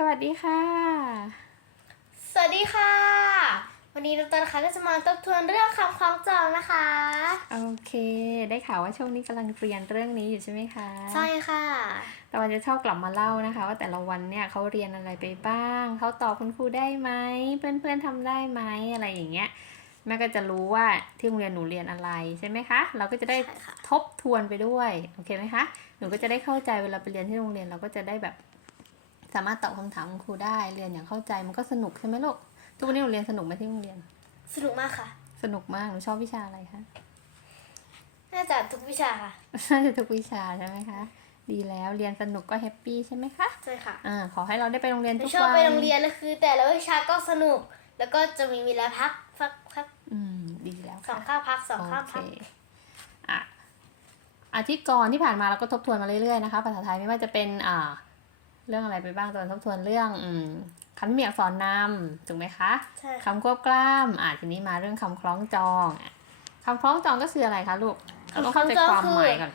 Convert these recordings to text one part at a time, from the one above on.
สวัสดีค่ะ สวัสดีค่ะ วันนี้ดรนะคะก็จะมาทบทวนเรื่องคำคล้องจองนะคะ โอเค ได้ข่าวว่าช่วงนี้กำลังเรียนเรื่องนี้อยู่ใช่ไหมคะใช่ค่ะตะวันจะชอบกลับมาเล่านะคะ ว่าแต่ละวันเนี่ยเขาเรียนอะไรไปบ้าง เขาตอบคุณครูได้ไหม เพื่อนๆทำได้ไหมอะไรอย่างเงี้ยแม่ก็จะรู้ว่าที่โรงเรียนหนูเรียนอะไรใช่ไหมคะ เราก็จะได้ใช่ค่ะทบทวนไปด้วย โอเคไหมคะ หนูก็จะได้เข้าใจเวลาไปเรียนที่โรงเรียนเราก็จะได้แบบ สามารถตอบคำถามคุณครูได้เรียนอย่างเข้าใจมันก็สนุกใช่ไหมลูกทุกวันนี้หนูเรียนสนุกไหมที่โรงเรียน สนุกมากค่ะ สนุกมากหนูชอบวิชาอะไรคะน่าจะทุกวิชาค่ะน่าจะทุกวิชาใช่ไหมคะ ดีแล้วเรียนสนุกก็แฮปปี้ใช่ไหมคะใช่ค่ะอ่าขอให้เราได้ไปโรงเรียนหนูทุกชอบวันไปโรงเรียนเลยคือ แต่ละวิชาก็สนุก แล้วก็จะมีเวลาพักพักพักอืมดีแล้วสองค่ะข้ามพักสองข้ามโอพักเคอะอาทิตย์ก่อนที่ผ่านมาเราก็ทบทวนมาเรื่อยๆนะคะภาษาไทยไม่ว่าจะเป็นอ่า เรื่องอะไรไปบ้างตอนทบทวนเรื่องอืมคำที่มีอักษรนำถูกไหมคะใช่ค่ะคำควบกล้ามอะทีนี้มาเรื่องคำคล้องจองอะคำคล้องจองก็คืออะไรคะลูกเราต้องเข้าใจความหมายก่อน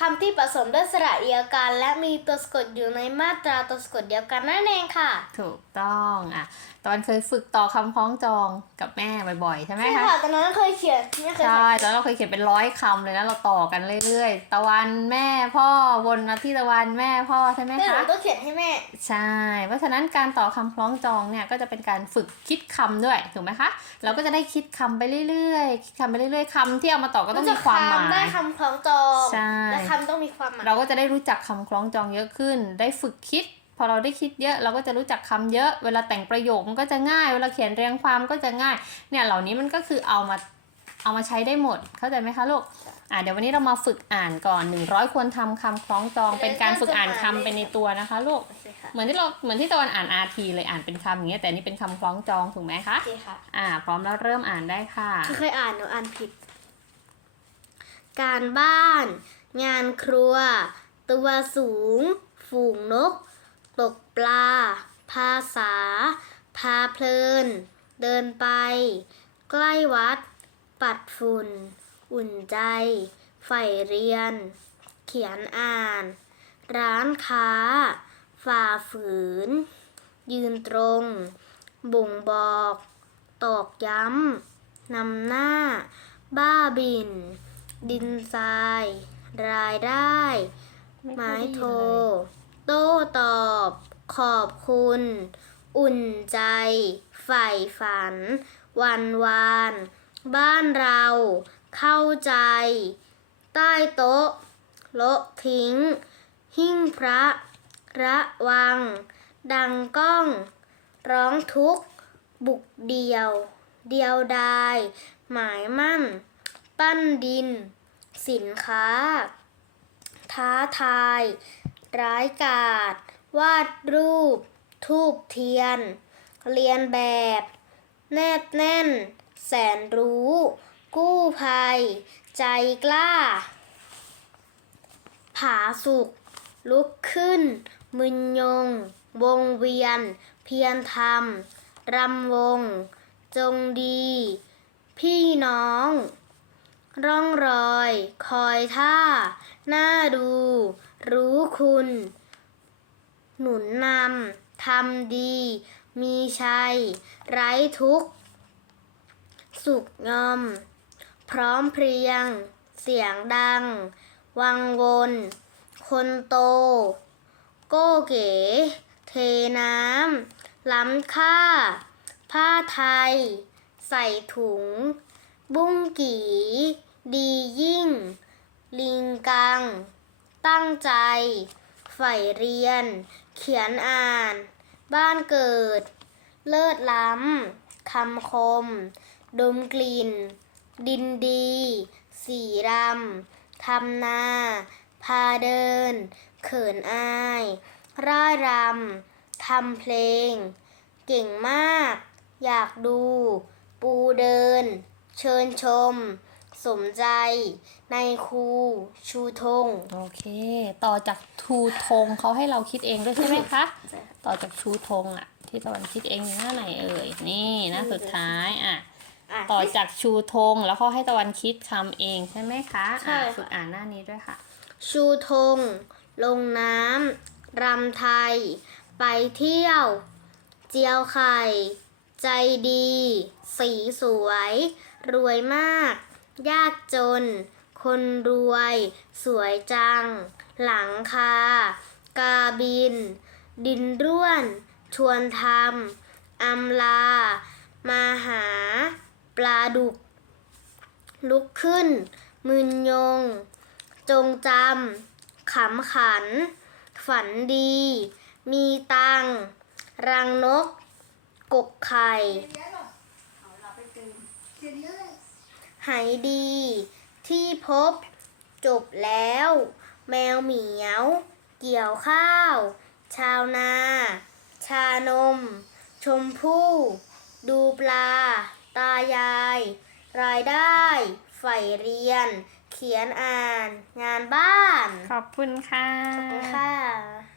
คำที่ผสมด้วยสระเดียวกันและมีตัวสะกดอยู่ในมาตราตัวสะกดเดียวกันนั่นเองค่ะ ถูกต้องอะ ตอนเคยฝึกต่อคำคล้องจองกับแม่บ่อยๆ ใช่ไหมใช่คะค่ะตอนนั้นเคยเขียนไม่เคยใช่เขียนตอนนนเราเคยเขียนเป็นร้อยคำเลยนะเราต่อกันเรื่อยๆ ตะวันแม่พ่อวนมาที่ตะวันแม่พ่อใช่ไหมแต่หนูคะ ต้องเขียนให้แม่ ใช่ เพราะฉะนั้นการต่อคำคล้องจองเนี่ยก็จะเป็นการฝึกคิดคำด้วย ถูกไหมคะ เราก็จะได้คิดคำไปเรื่อยๆ คิดคำไปเรื่อยๆคำที่เอามาต่อก็ต้องมีความหมาได้ยคำคล้องจองใช่ และคำต้องมีความหมายเราก็จะได้รู้จักคำคล้องจองเยอะขึ้น ได้ฝึกคิด พอเราได้คิดเยอะ เราก็จะรู้จักคำเยอะ เวลาแต่งประโยคมันก็จะง่าย เวลาเขียนเรียงความก็จะง่าย เนี่ยเหล่านี้มันก็คือเอามาเอามาใช้ได้หมด เข้าใจไหมคะลูก อ่าเดี๋ยววันนี้เรามาฝึกอ่านก่อน 100ควรทำคำคล้องจอง เป็นการฝึกอ่านคำไปในตัวนะคะลูกโอเคค่ะเหมือนที่เราเหมือนที่ตะวันอ่าน RT เลยอ่านเป็นคำอย่างเงี้ยแต่นี่เป็นคำคล้องจองถูกไหมคะโอเคค่ะ อ่า พร้อมแล้วเริ่มอ่านได้ค่ะ เคยอ่านหนูอ่านผิด การบ้าน งานครัว ตัวสูง ฝูงนก ตกปลา ภาษา พาเพลิน เดินไป ใกล้วัด ปัดฝุ่น อุ่นใจ ใฝ่เรียน เขียนอ่าน ร้านค้า ฝ่าฝืน ยืนตรง บ่งบอก ตอกย้ำนำหน้า บ้าบิน ดินทราย รายได้ ไม้โท โต้ตอบ ขอบคุณ อุ่นใจใฝ่ฝัน วันวาน บ้านเรา เข้าใจ ใต้โต๊ะโละทิ้ง หิ้งพระ ระวัง ดังก้อง ร้องทุกข์บุกเดียว เดียวดาย หมายมั่น ปั้นดิน สินค้า ท้าทาย ร้ายกาจวาดรูป ทูบเทียน เรียนแบบ แนบแน่น แสนรู้ กู้ภัย ใจกล้า ผาสุก ลุกขึ้น มึนยง วงเวียน เพียรทำรำวง จงดี พี่น้อง ร่องรอย คอยท่า หน้าดู รู้คุณ หนุนนำ ทำดี มีชัย ไร้ทุกข์ สุขงอม พร้อมเพรียง เสียงดัง วังวน คนโต โก้เก๋ เทน้ำ ล้ำค่า ผ้าไทย ใส่ถุง บุ้งกี่ ดียิ่ง ลิงกัง ตั้งใจใฝ่เรียน เขียนอ่าน บ้านเกิด เลิศล้ำ คำคม ดมกลิ่น ดินดี สีรำทำนา พาเดิน เขินอาย ร่ายรำ ทำเพลง เก่งมาก อยากดู ปูเดิน เชิญชม สมใจ ในครูชูธงโอเค ต่อจากทูธงเขาให้เราคิดเองด้วยใช่ไหมคะใช่ค่ะต่อจากชูธงอะ ที่ตะวันคิดเองอยู่หน้าไหนเอ่ย นี่หน้าสุดท้ายอะอะต่อจากชูธงแล้วเขาให้ตะวันคิดคำเองใช่ไหมคะใช่อะค่ะฝึกอ่านหน้านี้ด้วยค่ะ ชูธง ลงน้ำรำไทยปไปเที่ยว เจียวไข่ ใจดี สีสวย รวยมาก ยากจน คนรวย สวยจัง หลังคา กาบิน ดินร่วน ชวนทำอำลา มาหา ปลาดุก ลุกขึ้น มึนยง จงจำ ขำขัน ฝันดี มีตัง รังนก กกไข่ หายดี ที่พบ จบแล้ว แมวเหมียว เกี่ยวข้าว ชาวนา ชานม ชมพู่ ดูปลา ตายาย รายได้ใฝ่เรียน เขียนอ่าน งานบ้าน ขอบคุณค่ะ ขอบคุณค่ะ